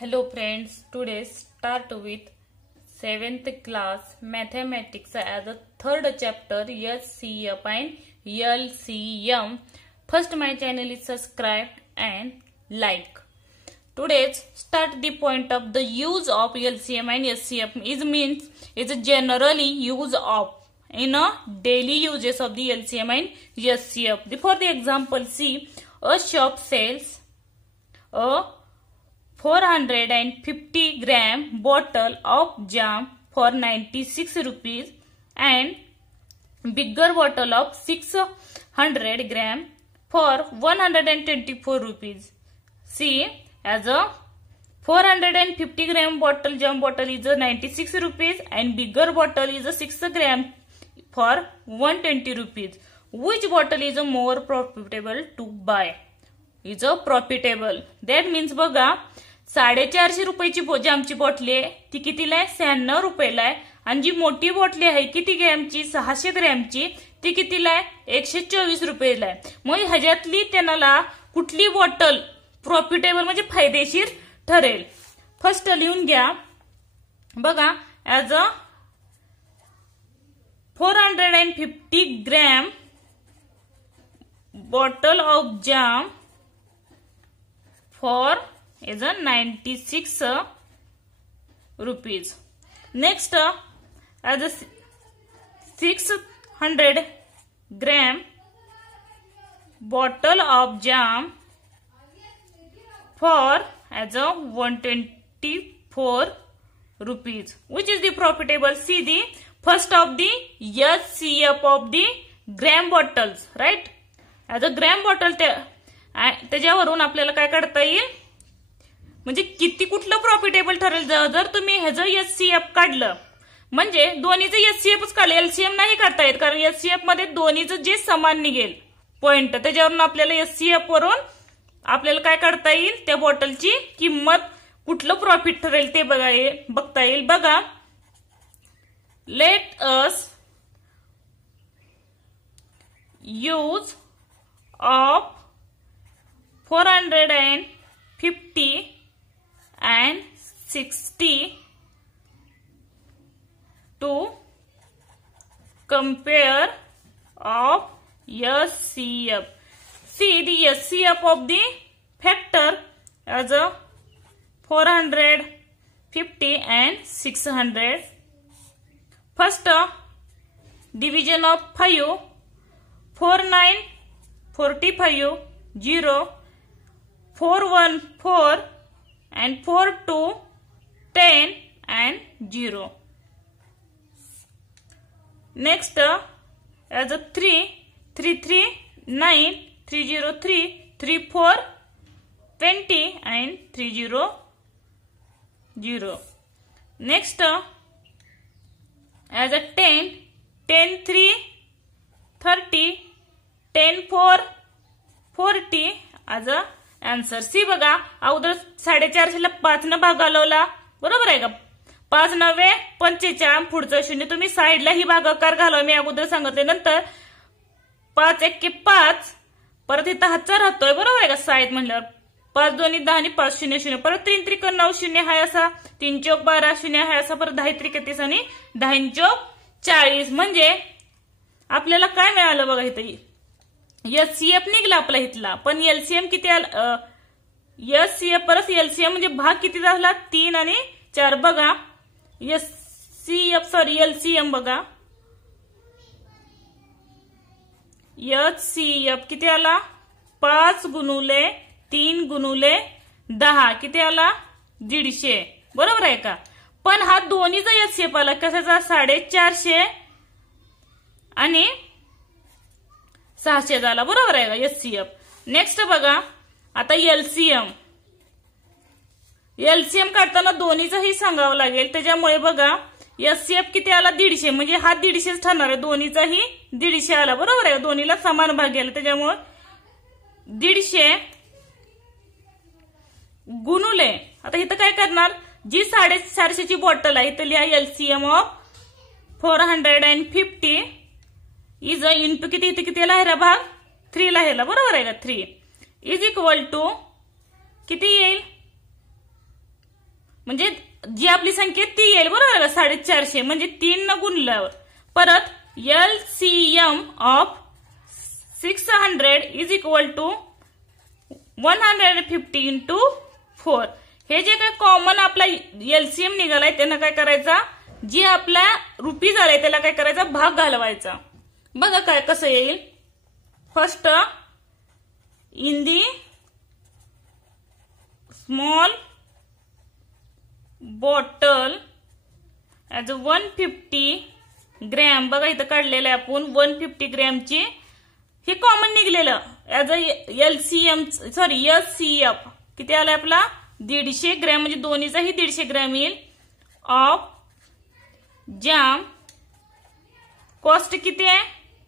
Hello friends, today start with 7th class mathematics as a third chapter SCF and LCM. First my channel is subscribe and like. Today's start the point of the use of LCM and SCF is generally use of in a daily uses of the LCM and SCF. For the example, see a shop sells a 450 gram bottle of jam for 96 rupees and bigger bottle of 600 gram for 124 rupees. See, as a 450 gram bottle jam bottle is a 96 rupees and bigger bottle is a 6 gram for 120 rupees. Which bottle is a more profitable to buy? Is a profitable. That means बघा 450 रुपयाची जामची बॉटली आहे ती कितीला आहे 96 रुपयाला आहे आणि जी मोठी बॉटली आहे किती ग्रॅमची 600 ग्रॅमची ती कितीला आहे 124 रुपयाला आहे. मग ह्याच्यातली त्यांना कुठली बॉटल प्रॉफिटेबल म्हणजे फायदेशीर ठरेल. फर्स्ट लिहून घ्या बघा as a 450 gram bottle of jam for is a 96 rupees. Next, as a 600 gram bottle of jam for as a 124 rupees. Which is the profitable? See the first of the SCF of the gram bottles, right? As a gram bottle त्याच्यावरून आपल्याला काय काढता येईल म्हणजे किती कुठलं profitable ठरेल. जर तुम्ही ह्याचं एचसीएफ काढलं म्हणजे दोन्हीचं एचसीएफच काढलं, एलसीएम नाही काढता येत कारण एचसीएफ मध्ये दोन्हीचं जे समान निघेल पॉइंट त्याच्यावरून आपल्याला एचसीएफ वरून आपल्याला काय काढता येईल त्या बॉटलची किंमत कुठलं प्रॉफिट ठरेल ते बघता येईल. बघा let us use of 450 and 60 to compare of SCF. See the SCF of the factor as a 450 and 600. First division of 5, 4 9 45 0 4 1 4 and 4 2 10 and 0. Next as a 3 3 3 9 3 0 3 3 4 20 and 3 0 0. Next as a 10 10 3 30 10 4 40 as a answer. सी बघा अगोदर 450 ला 5 न भाग घालवला बरोबर आहे का. 5 9 45 पुढचं शून्य तुम्ही साइडला ही भागाकार घालवा मी अगोदर सांगितले. नंतर 5 1 5 परत इथं हातचा राहतोय बरोबर आहे का साईड म्हणल्यावर 5 2 10 आणि 5 0 0 परत 3 त्रिक 9 0 हाय असा 3 चौक 12 0 हाय असा परत 10 त्रिक 30 आणि 10 चौक 40 म्हणजे आपल्याला काय मिळालं बघा इथं एचसीएफ निघला आपला इथला पण एलसीएम किती आला एचसीएफ परत एलसीएम म्हणजे भाग किती झाला 3 आणि 4 बघा एचसीएफ सॉरी एलसीएम बघा एचसीएफ किती आला 5 गुणुले 3 गुणुले 10 किती आला 150 बरोबर आहे का. पण हा दोन्हीचा एचसीएफ आला कशाचा 450 आणि 600 झाला बरोबर आहे का एचसीएफ. नेक्स्ट बघा आता एलसीएम एलसीएम काढताना दोन्हीचंही सांगावं लागेल त्याच्यामुळे बघा एचसीएफ किती आला 150 म्हणजे हा 150 ठरणार आहे दोन्हीचाही 150 आला बरोबर आहे दोन्हीला समान भाग गेला त्याच्यामुळे 150 गुणुले आता इथं काय करणार जी 450 ची बॉटल आहे इथं लिहा एलसीएम ऑफ 450 इज इंटू किती इथे किती लाहेरा भाग 3 लाहेला बरोबर आहे का 3 इज इक्वल टू किती येईल म्हणजे जी आपली संख्या ती येईल बरोबर का 450 म्हणजे 3 न गुणल्यावर. परत LCM of 600 is equal to 150 into 4. हे जे काय कॉमन आपला LCM निघालाय त्यांना काय करायचा, जे आपला रुपीज आलाय त्याला काय करायचा, भाग घालवायचा. बघा काय कसं येईल. First in the small bottle as 150 gram. बघा इथं काढलेलं आहे आपण 150 ग्रॅमची, हे कॉमन निघलेलं as a LCM sorry SCF किती आलं आपला 150 ग्रॅम म्हणजे दोन्हीचाही 150 ग्रॅम येईल. ऑफ जाम कॉस्ट किती आहे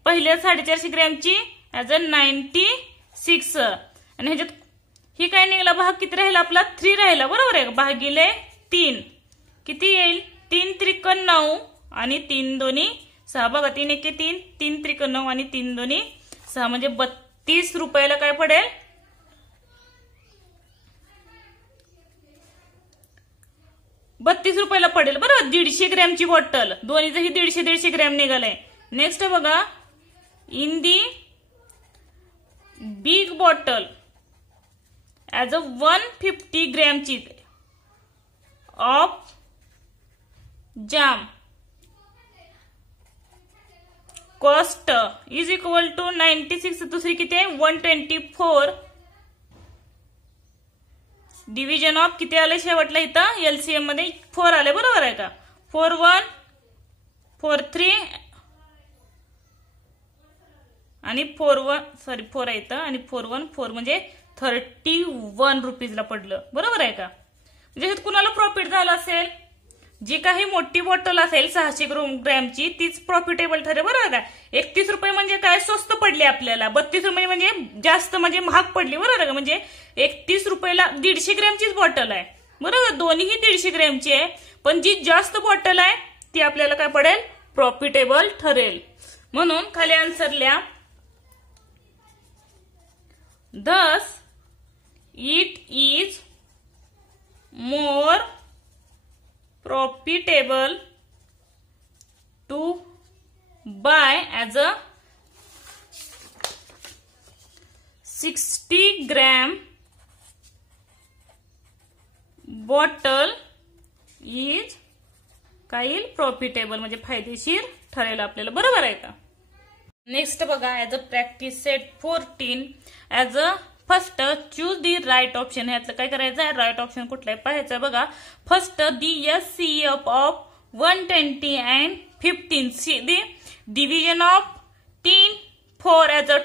पहिल्या 450 ग्रॅमची ॲज अ 96 आणि ह्याच्यात ही काय निघाला भाग किती राहिला आपला 3 राहिला बरोबर आहे. भागिले 3 किती येईल 3 त्रिक 9 आणि 3 दोन्ही 6. बघा 3 एके 3 3 त्रिक 9 आणि 3 दोन्ही 6 म्हणजे 32 रुपयाला काय पडेल 32 रुपयाला पडेल बरोबर. 150 ग्रॅमची बॉटल दोन्हीचंही 150 ग्रॅम निघालंय. नेक्स्ट बघा in the big bottle as a 150 ग्रॅमची of jam cost is equal to 96 दुसरी किती आहे 124 डिव्हिजन ऑफ किती आले शेवटला इथं LCM मध्ये 4 आले बरोबर आहे का. 4 1 4 3 आणि 4 1 सॉरी 4 आहे इथं आणि 4 1 4 म्हणजे 31 रुपीजला पडलं बरोबर आहे का. म्हणजे कुणाला प्रॉफिट झालं असेल जी काही मोठी बॉटल असेल 600 ग्रॅमची तीच प्रॉफिटेबल ठरेल बरोबर का. 31 रुपये म्हणजे काय स्वस्त पडली आपल्याला. 32 रुपये म्हणजे जास्त म्हणजे महाग पडली बरोबर का. म्हणजे 31 रुपयाला 150 ग्रॅमचीच बॉटल आहे बरोबर. दोन्हीही 150 ग्रॅमची आहे पण जी जास्त बॉटल आहे ती आपल्याला काय पडेल प्रॉफिटेबल ठरेल. म्हणून खाली आन्सर लिहा. Thus, it is more profitable to buy as a 60 gram bottle is काय येईल प्रॉफिटेबल म्हणजे फायदेशीर ठरेल आपल्याला बरोबर आहे का. नेक्स्ट बघा as a practice set 14 as a first choose the right option. ह्यातलं काय करायचं आहे राईट ऑप्शन कुठला आहे पाहायचं. बघा first the SCF of 120 and 15 see the division of 3 4 as a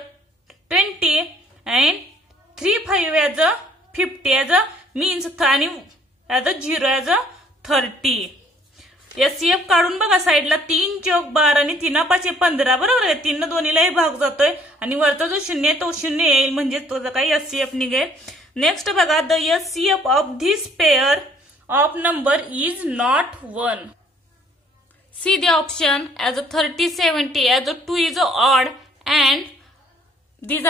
20 and 3 5 as a 50 as a means आणि as a 0 as a 30. SCF काढून बघा साईडला 3 चौक 12 आणि 3 5 15 बरोबर आहे. 3 दोन्हीलाही भाग जातोय आणि वरचा जो 0 आहे तो 0 येईल म्हणजे तो काही SCF निघेल. नेक्स्ट बघा the SCF of this pair of number is not 1. See the option as a 30 70 as a 2 is a odd and these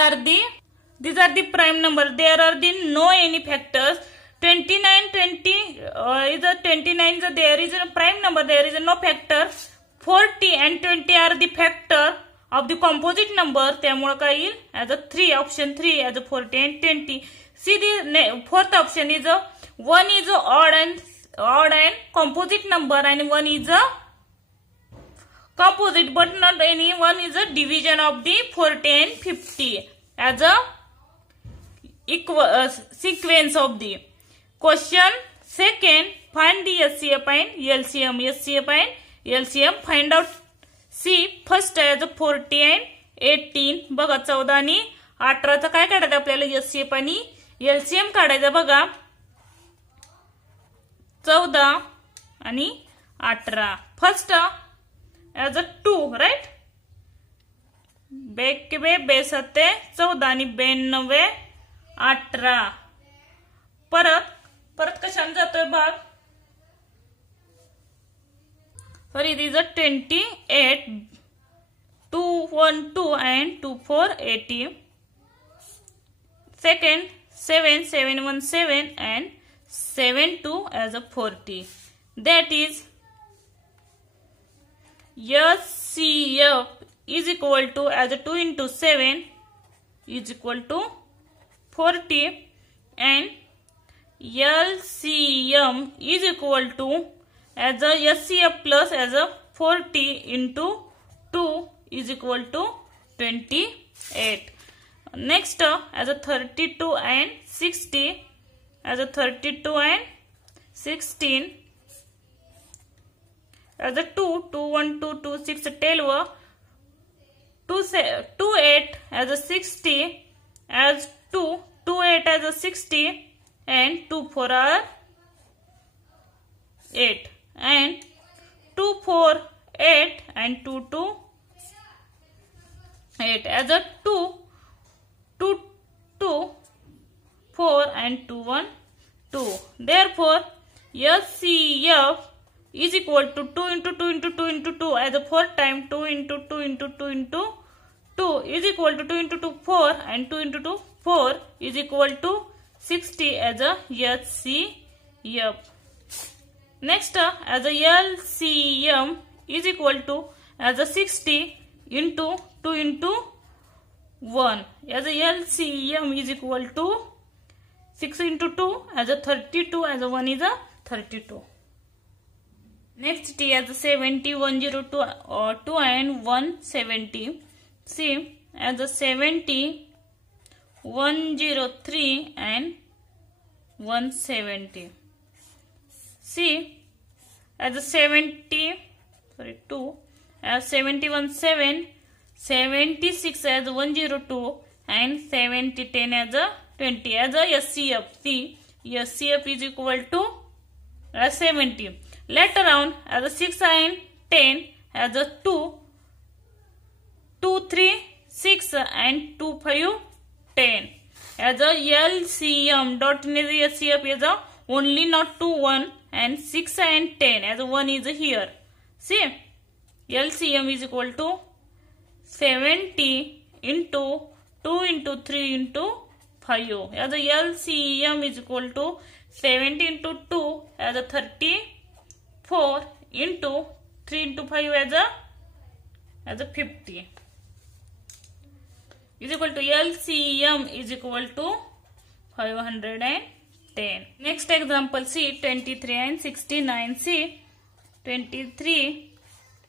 are the prime number. There are no any factors. 29 20 is a 29 there is a prime number, there is no factor. 40 and 20 are the factor of the composite number. त्यामुळे काय येईल as a 3 option 3 as a 40 and 20. See the fourth option is a 1 is a odd and composite number and 1 is a composite but not any one is a division of the 40 and 50 as a equal sequence of the question. Second, find the SCF and LCM. SCF and LCM find out. See first as a 40 and 18. बघा 14 आणि 18 चा काय काढायचं आपल्याला SCF आणि LCM काढायचं. बघा 14 आणि 18 फर्स्ट as a 2 राइट. बेक बे 14 आणि 92 18. परत कशाने जातोय भाग sorry it is a 28 2 1 2 and 2 4 80. Second 7 7 1 7 and 7 2 as a 40. That is SCF is equal to as a 2 into 7 is equal to 40, and LCM is equal to as a SCF plus as a 40 into 2 is equal to 28. Next, as a 32 and 60, as a 32 and 16, as a 2, 2, 1, 2, 2, 6, 12, 2, 8 as a 60, as 2, 2, 8 as a 60, and 2, 4 are 8, and 2, 4, 8, and 2, 2, 8, as a 2, 2, 2, 4, and 2, 1, 2. Therefore, SCF is equal to 2 into 2 into 2 into 2 as a 4 times 2 into 2 into 2 into 2 is equal to 2 into 2 4, and 2 into 2 4 is equal to 60 as a SCF. Next, as a LCM is equal to as a 60 into 2 into 1, as a LCM is equal to 6 into 2 as a 32, as a 1 is a 32. Next, T as a 70, 102 2 and 170. C as a 70, 103 and 170. C as a 2 as 71 7, 76 as 102 and 70 10 as a 20. As a SCF, C SCF is equal to as 70. Later on, as a 6 and 10 as a 2, 2 3 6 and 2 5 10. As a LCM dot in the SCF is a only not 2 1 and 6 and 10 as a 1 is here. See, LCM is equal to 70 into 2 into 3 into 5. As a LCM is equal to 70 into 2 as a 34 into 3 into 5 as a 50 is equal to LCM is equal to 510. Next example, C 23 and 69. C 23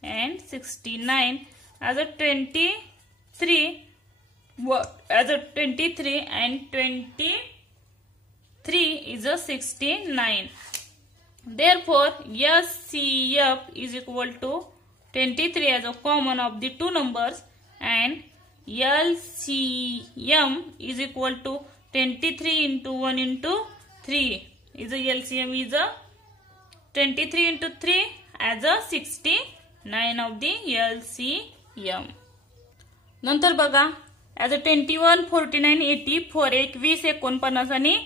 and 69 as a 23 as a 23 and 23 is a 69. Therefore, SCF is equal to 23 as a common of the two numbers, and LCM is equal to 23 into 1 into 3 is a LCM is a 23 into 3 as a 69 of the LCM. नंतर बघा as a 21, 49, 80, 4, 21, 49 आणि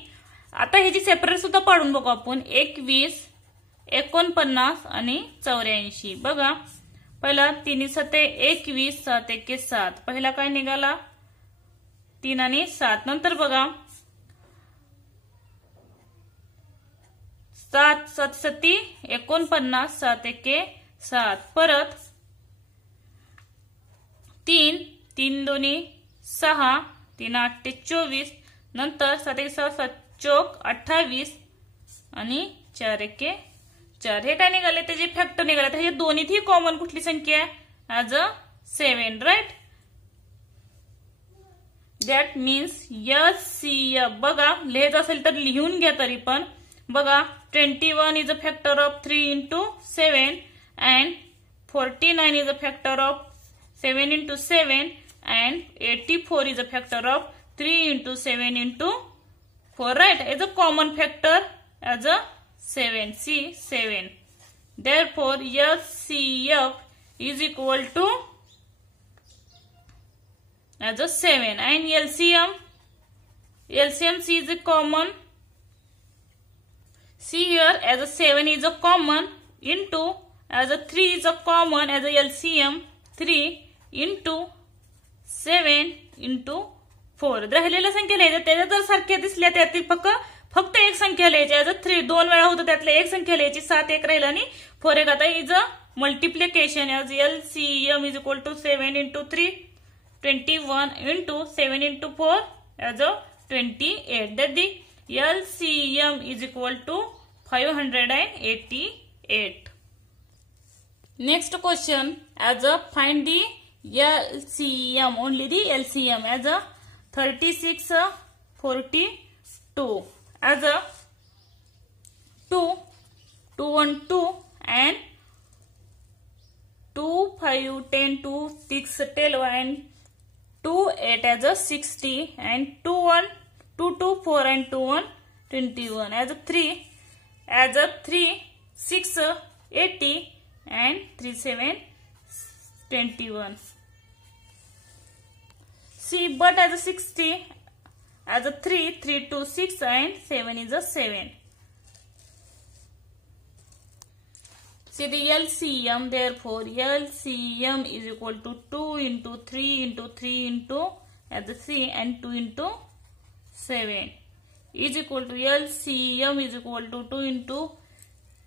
आता ह्याची separate सुद्धा पाडून बघू आपण. 21, 49 आणि 84. बघा पहिला 3 7 21, 7 1 7. पहिला काय निघाला 3 आणि 7. नंतर बघा 7 7 7 49, 7 1 7. परत 3 3 2 6, 3 8 24. नंतर 7 1 6 7 चौक 28 आणि 4 1 4. हे काय निघाले त्याचे फॅक्टर निघाले. हे दोन्हीही कॉमन कुठली संख्या आहे as a 7, right. That means SCF. बघा लिहायचं असेल तर लिहून घ्या तरी पण. बघा 21 is a factor of 3 into 7 and 49 is a factor of 7 into 7 and 84 is a factor of 3 into 7 into 4, right? As a common factor as a 7. See 7. Therefore, SCF is equal to as a 7, and LCM C is a common. See here as a 7 is a common into as a 3 is a common as a LCM 3 into 7 into 4. राहिलेल्या संख्या लिहायच्या त्याच्या जर सारख्या दिसल्या त्यातील फक्त फक्त एक संख्या लिहायची. ॲज अ 3 2 वेळा होतं त्यातलं एक संख्या लिहायची. 7 एक राहिलं आणि 4 एक. आता is a multiplication as LCM is equal to 7 into 3 21 into 7 into 4 as a 28. That the LCM is equal to 588. Next question, as a find the LCM, only the LCM, as a 36 42, as a 2 2 1 2 and 2 5 10 2 6 12 and 2 8 as a 60 and 2 1 2 2 4 and 2 1 21 as a 3 6 80 and 3 7 21. See, but as a 60 as a 3 3 2 6 and 7 is a 7. See the LCM, therefore LCM is equal to 2 into 3 into 3 into as a 3 and 2 into 7 is equal to LCM is equal to 2 into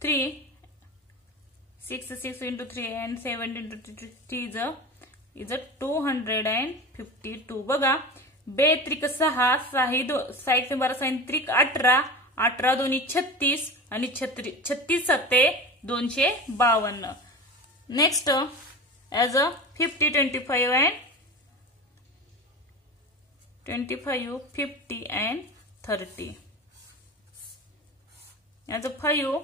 3 6 into 3 and 7 into 3 is a 252. बघा, 2 त्रिक 6 6 6 12 6 त्रिक 18 18 दोन्ही 36 आणि 36 सत्ते 252. Next as a 50 25 and 25 50 and 30 as a 5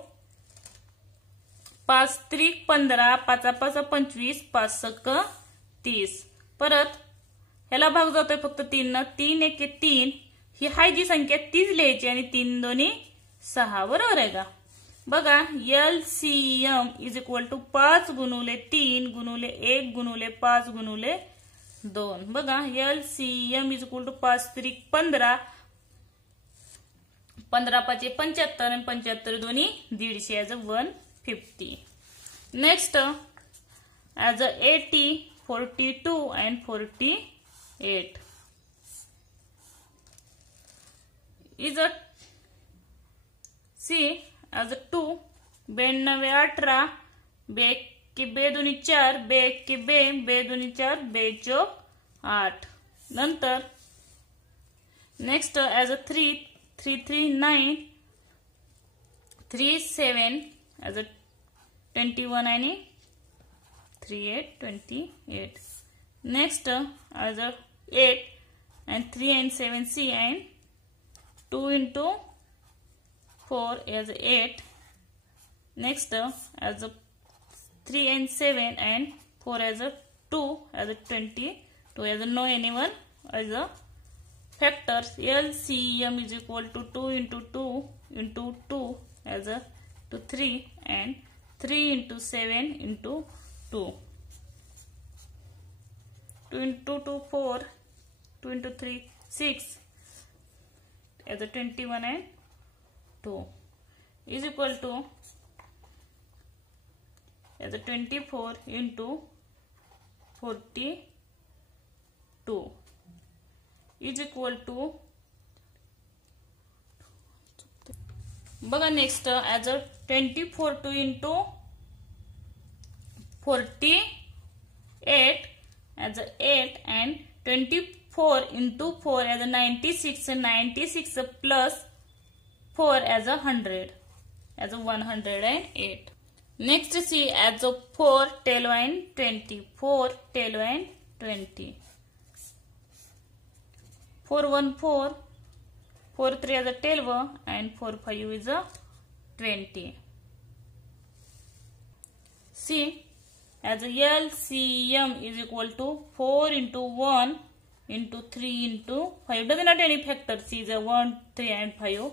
5 त्रिक 15 5 5 25 5 सक 30. परत ह्याला भाग जातोय फक्त 3 न. 3 1 3 ही हाय जी संख्या तीच लिहायची आणि 3 दोन्ही 6. बरोबर आहे का? बघा, LCM इज इक्वल टू 5 गुणुले 3 गुणुले 1 गुणुले 5 गुणुले 2. बघा, LCM इज इक्वल टू 5 त्रिक 15 15 5 75 आणि 75 दोन्ही 150 as a 150. Next as a 80 42 and 48 is a C as a 2 92 18 2 की 2 दूनी 4 2 की 2 2 दूनी 4 2 चौक 8. नंतर next as a 3 3 3 9 3 7 as a 21 आणि 3 8 28. Next as a 8 and 3 and 7 C and 2 into 4 as a 8. Next as a 3 and 7 and 4 as a 2 as a 22 as a no anyone as a factors. LCM is equal to 2 into 2 into 2 as a to 3 and 3 into 7 into 2. 2 into 2 4 2 into 3 6 as a 21 and 2 is equal to as a 24 into 42 is equal to. बघा, next as a 24 2 into 48 as a 8 and 24 into 4 as a 96 plus 4 as a 100 as a 108. Next see as a 4 12 and 20 4 12 and 20 4 1 4 4 3 as a 12 and 4 5 is a 20. See as a LCM is equal to 4 into 1 into 3 into 5. Doesn't have any factor. C is a 1 3 and 5.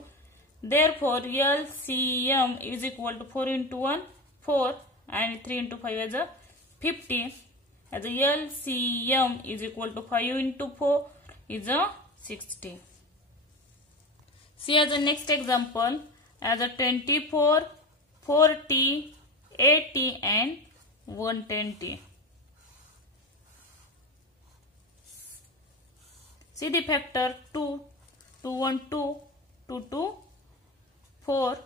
Therefore LCM is equal to 4 into 1 4 and 3 into 5 as a 50. As a LCM is equal to 5 into 4 is a 60. See as a next example as a 24 40 80 and 120. See the factor 2 2 1 2 2 2 4,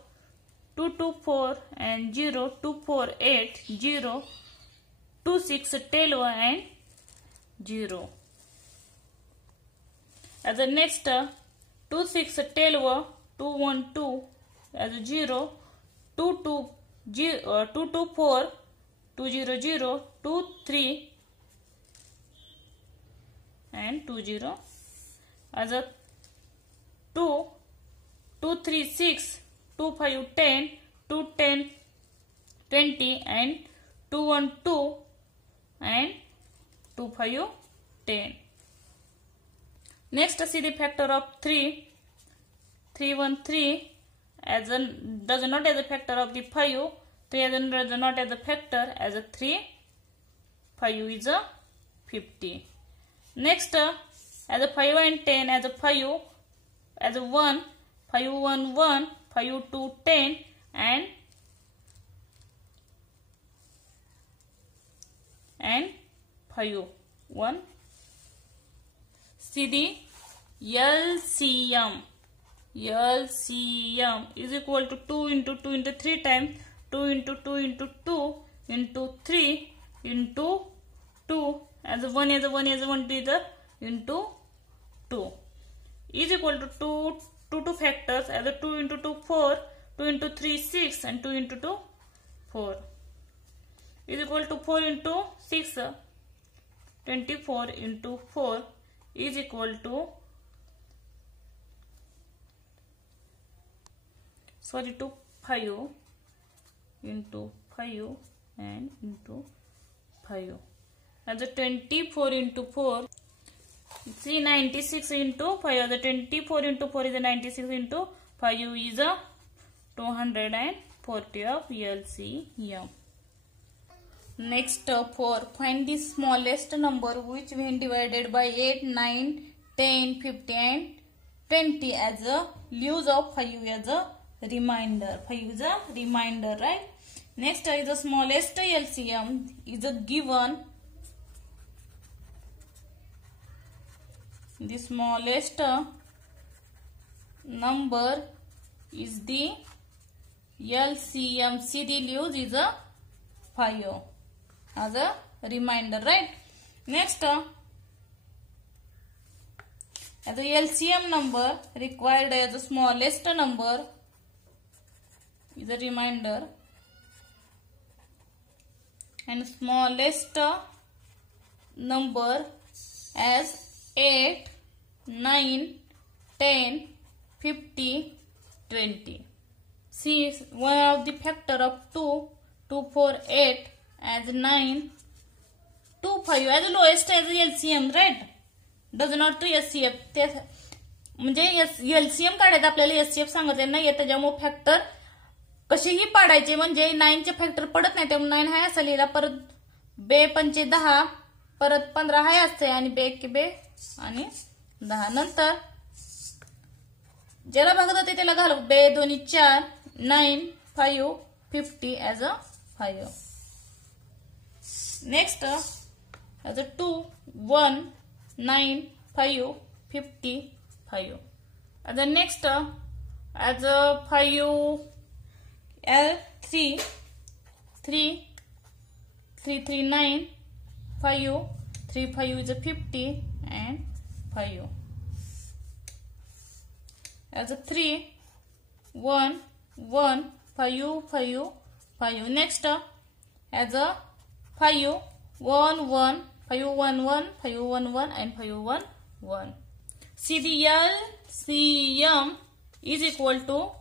2, 2, 4 and 0, 2, 4, 8, 0, 2, 6, 12 and 0. As the next 2, 6, 12, 2, 1, 2 as a 0, 2, 2, 0, 2, 2, 4, 2, 0, 0, 2, 3 and 2, 0 as a 2, 2, 3, 6, 2, 5, 10, 2, 10, 20 and 2, 1, 2 and 2, 5, 10. Next, see the factor of 3. 3, 1, 3 as a does not as a factor of the 5. 3 as a does not as a factor as a 3. 5 is a 50. Next, as a 5 and 10 as a 5 as a 1. 5, 1, 1, 5, 2, 10 and 5, 1. See the LCM. LCM is equal to 2 into 2 into 3 times 2 into 2 into 2 into 3 into 2 as a 1 as a 1 as a 1 to the into 2 is equal to 2 factors as a 2 into 2 4, 2 into 3 6 and 2 into 2 4 is equal to 4 into 6 24 into 4 is equal to 5 into 5 and into 5 as a 24 into 4. See 96 into 5 as a 24 into 4 is a 96 into 5 is a 240 of LCM. Next, 4. Find the smallest number which when divided by 8, 9, 10, 50 and 20 as a leaves of 5 as a remainder. 5 is a remainder, right? Next is the smallest LCM is a given. The smallest number is the LCM. See the leaves is a 5 as a remainder, right? Next, as the LCM number required as the smallest number is a remainder and smallest number as 8, 9, 10, 50, 20. See one of the factor of 2, 2, 4, 8 as 9, 2, 5 as the lowest as LCM, right? Does not to SCF. म्हणजे LCM काढायचं आपल्याला SCF सांगितले नाही त्याच्यामुळे factor कशीही पाडायचे म्हणजे 9 चे factor पडत नाही त्यामुळे 9 हाय असा लिहिला परत बे 5 10 परत 15 हाय असते आणि बे के बे आणि 10 नंतर ज्याला भागत होते त्याला घालू बे 2 4 9 5 50 as a 5. Next as a 2 1 9 5 50 5. And the next as a 5 L 3 3 3 3 9 5 3 5 is a 50 and 5. As a 3 1 1 5 5 5. Next as a 5 1 1 5 1 1 5 1 1 and 5 1 1. See the LCM is equal to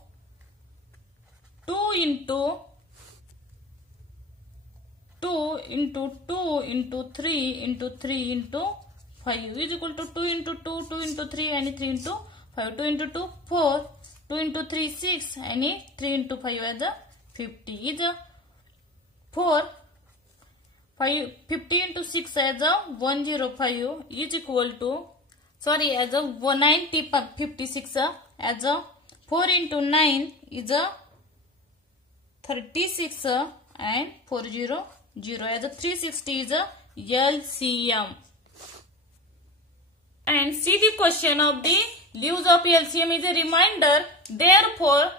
2 into 2 into 2 into 3 into 3 into 5 is equal to 2 into 2 2 into 3 and 3 into 5. 2 into 2 4 2 into 3 6 and 3 into 5 as a 50 is a 4 5 50 into 6 as a 105 is equal to as a 90 56 as a 4 into 9 is a 36 and 400 as a 360 is a LCM. And see the question of the leaves of LCM is a remainder. Therefore,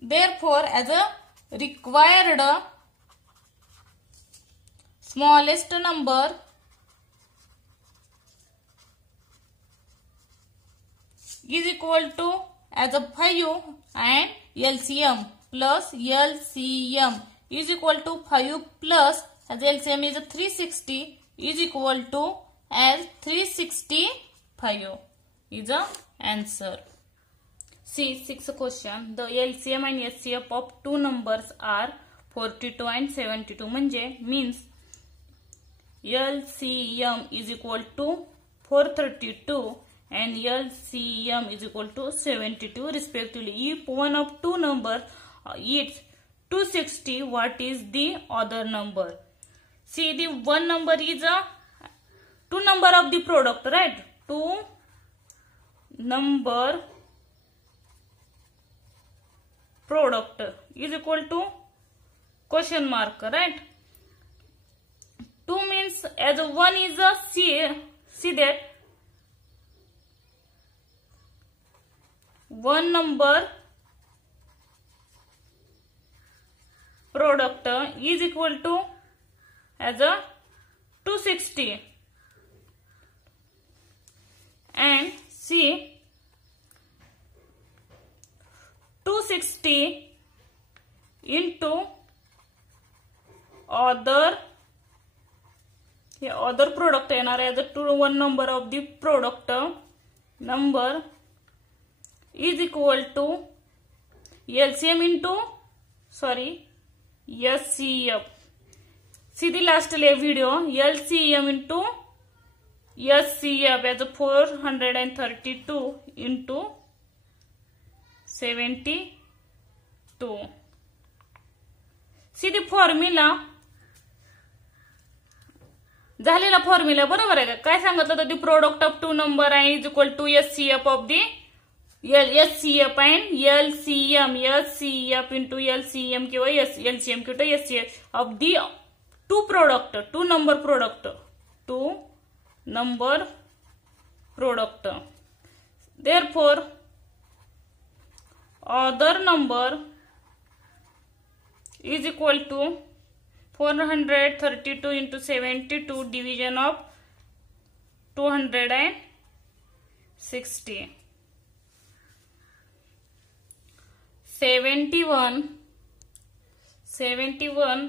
Therefore, as a required smallest number is equal to as a 5 and LCM plus LCM is equal to 5 plus as LCM is a 360 is equal to as 365 is the answer. See, sixth question. The LCM and HCF of two numbers are 42 and 72. म्हणजे means LCM is equal to 432 and LCM is equal to 72 respectively. If one of two numbers is 260, what is the other number? See, the one number is a two number of the product, right? Two number product is equal to question mark, right? 2 means as one is a see that one number product is equal to as a 260 and see 260 into other product येणार आहे. one number of the product number is equal to LCM into SCF. See the last video, LCM into SCF as a 432 into 72. See the formula. झालेला formula बरोबर आहे का? काय सांगितलं होतं? The product of two number is equal to SCF of the SCF and LCM. SCF into LCM किंवा LCM किंवा SCF of the two number product. Therefore, other number is equal to 432 into 72 division of 260. 71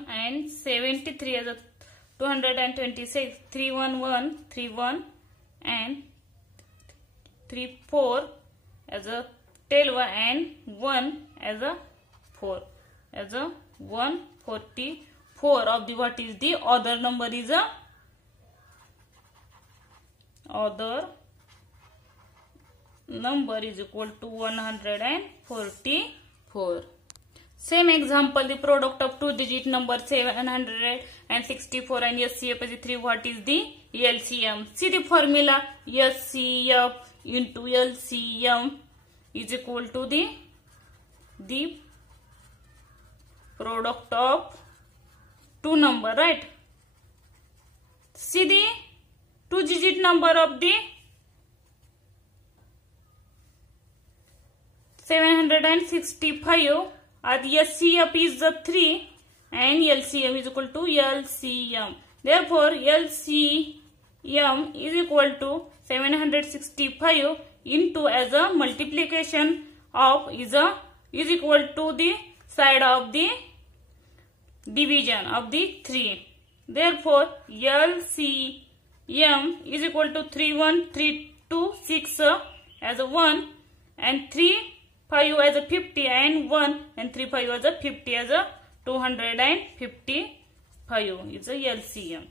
and 73 as a 226, 311, 31 and 34 as a 12 and 1 as a 4 as a 144 of the what is the other number is a other number is equal to 144. Same example, the product of two digit number 764 and SCF is 3. What is the LCM? See the formula, SCF into LCM is equal to the product of two number, right? See the two digit number of the 765 and SCF is the 3 and LCM is equal to LCM. Therefore, LCM is equal to 765 into as a multiplication of is equal to the side of the division of the 3. Therefore, LCM is equal to 31326 as a 1 and 35 as a 50 and 1 and 35 as a 50 as a 255 is a LCM.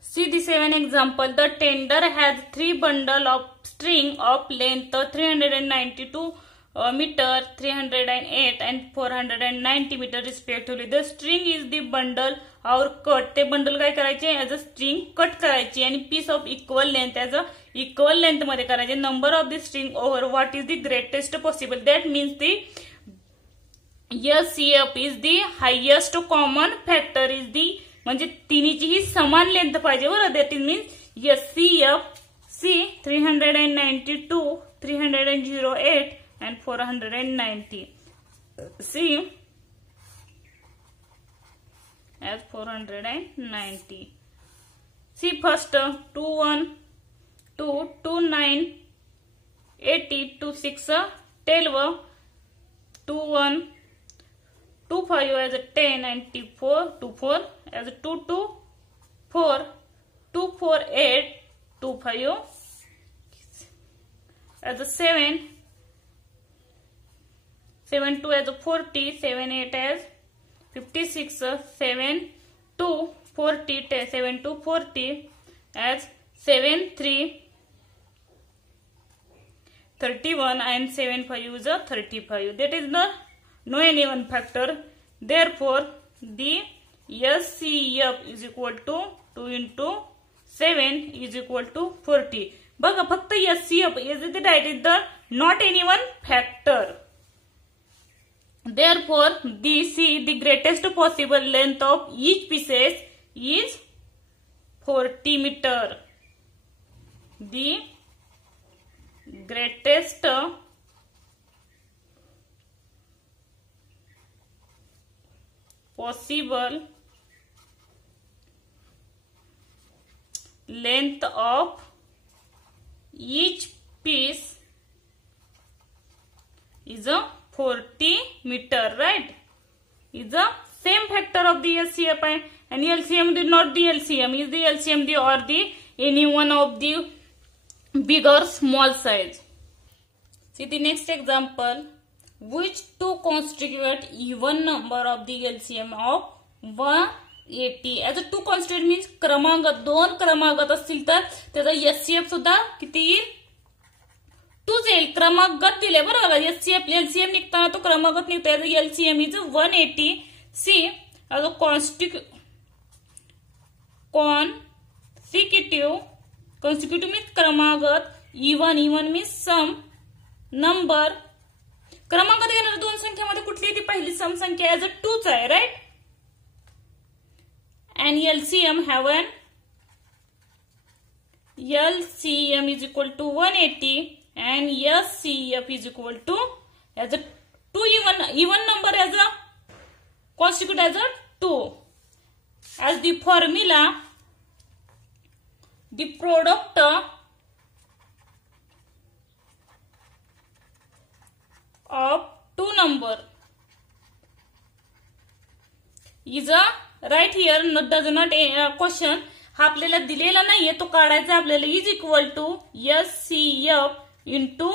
See the 7 example. The tender has 3 bundle of string of length 392 meter, 308 and 490 meter respectively. The string is the bundle or cut. ते bundle काय करायचे as a string cut करायची आणि piece of equal length as a equal length मध्ये करायचे. Number of the string over what is the greatest possible. That means the SCF is the highest common factor is the म्हणजे तिन्हीची ही समान length पाहिजे बरं. That means SCF C 392, 308 and 490. C as 490. See first 21, 2, 29, 80, 26, 12, 21, 25 as a 10 and 24 as a 2, 4, 2, 4, 8, 2, 5 as a 7, 7, 2 as a 40, 7, 8 as 56, 7, 2, 40, 7, 2, 40 as 7, 3, 31 and 7, 5 is a 35. That is the no any one factor. Therefore, the SCF is equal to 2 into 7 is equal to 40. बघा फक्त SCF is the not any one factor. Therefore, the greatest possible length of each pieces is 40 meter. The greatest possible length of each piece is a 40 meter, right? Is the same factor of the SCF and LCM is not the LCM, is the LCM or the any one of the big or small size. See the next example. Which two constitute even number of the LCM of 180? As a two constitute means क्रमांक दोन क्रमांकात असतील तर त्याचा SCF सुद्धा किती येईल? 2 येईल. क्रमांकात दिले बरोबर. SCF LCM निघताना तो क्रमांकात निघतो. LCM is 180. C as a consecutive means क्रमांकात. even means some number. क्रमांकात येणाऱ्या दोन संख्येमध्ये कुठली ती पहिली सम संख्या ऍज अ 2च आहे, right? And LCM have an LCM is equal to 180 and SCF is equal to as a 2 even number as a constitute as a 2. As the formula, the product of two number is a right here does not question हा आपल्याला दिलेला नाहीये तो काढायचा आपल्याला is equal to SCF into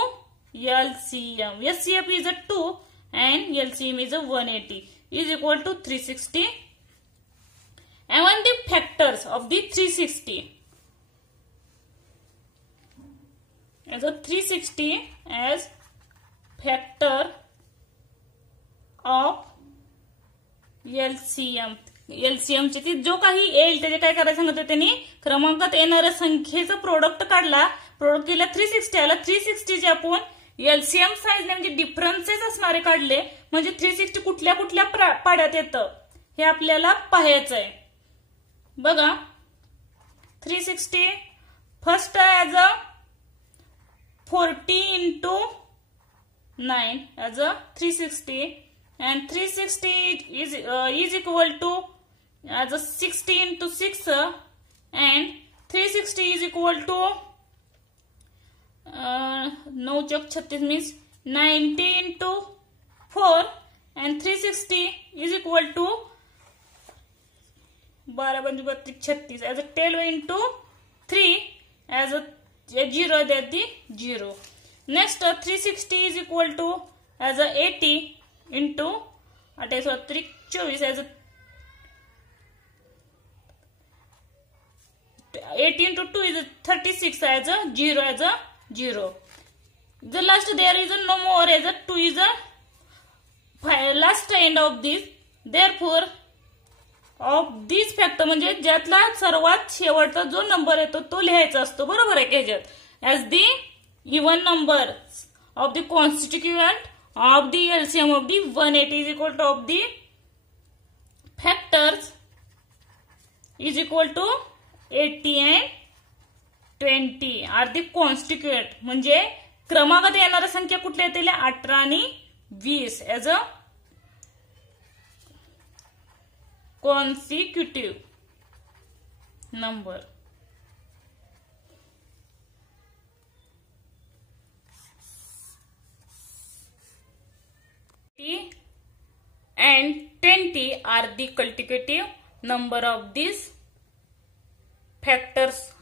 LCM. SCF is a 2 and LCM is a 180 is equal to 360. And when the factors of the 360 as a 360 as factor of LCM. LCM चे जो काही येईल त्याचे काय करायचं सांगितलं त्यांनी क्रमांकात येणाऱ्या संख्येचं प्रोडक्ट काढला. प्रोडक्ट केला 360 आला. 360 चे आपण LCM साइज म्हणजे डिफरन्सेस असणारे काढले. म्हणजे 360 कुठल्या कुठल्या पाड्यात येतं हे आपल्याला पाहायचं आहे. बघा 360 first as a 40 into 9 as a 360 and 360 is equal to as a 60 into 6 and 360 is equal to 9 Chowk 36 means 90 into 4 and 360 is equal to 12 पंच 32 36 as a 12 into 3 as a 0 that the 0. Next 360 is equal to as a 80 into 24 as a 80 into 2 is a 36 as a 0 as a 0. The last there is a no more as a 2 is a last end of this. Therefore of this factor म्हणजे ज्यातला सर्वात शेवटचा जो number येतो तो लिहायचा असतो बरोबर आहे ह्याच्यात as the even numbers of the constituent of the LCM of the 180 is equal to of the factors is equal to 80 and 20 are the constituent म्हणजे क्रमागत येणाऱ्या संख्या कुठल्या येतील 18 आणि 20 as a consecutive number. And 20 are the consecutive number of these factors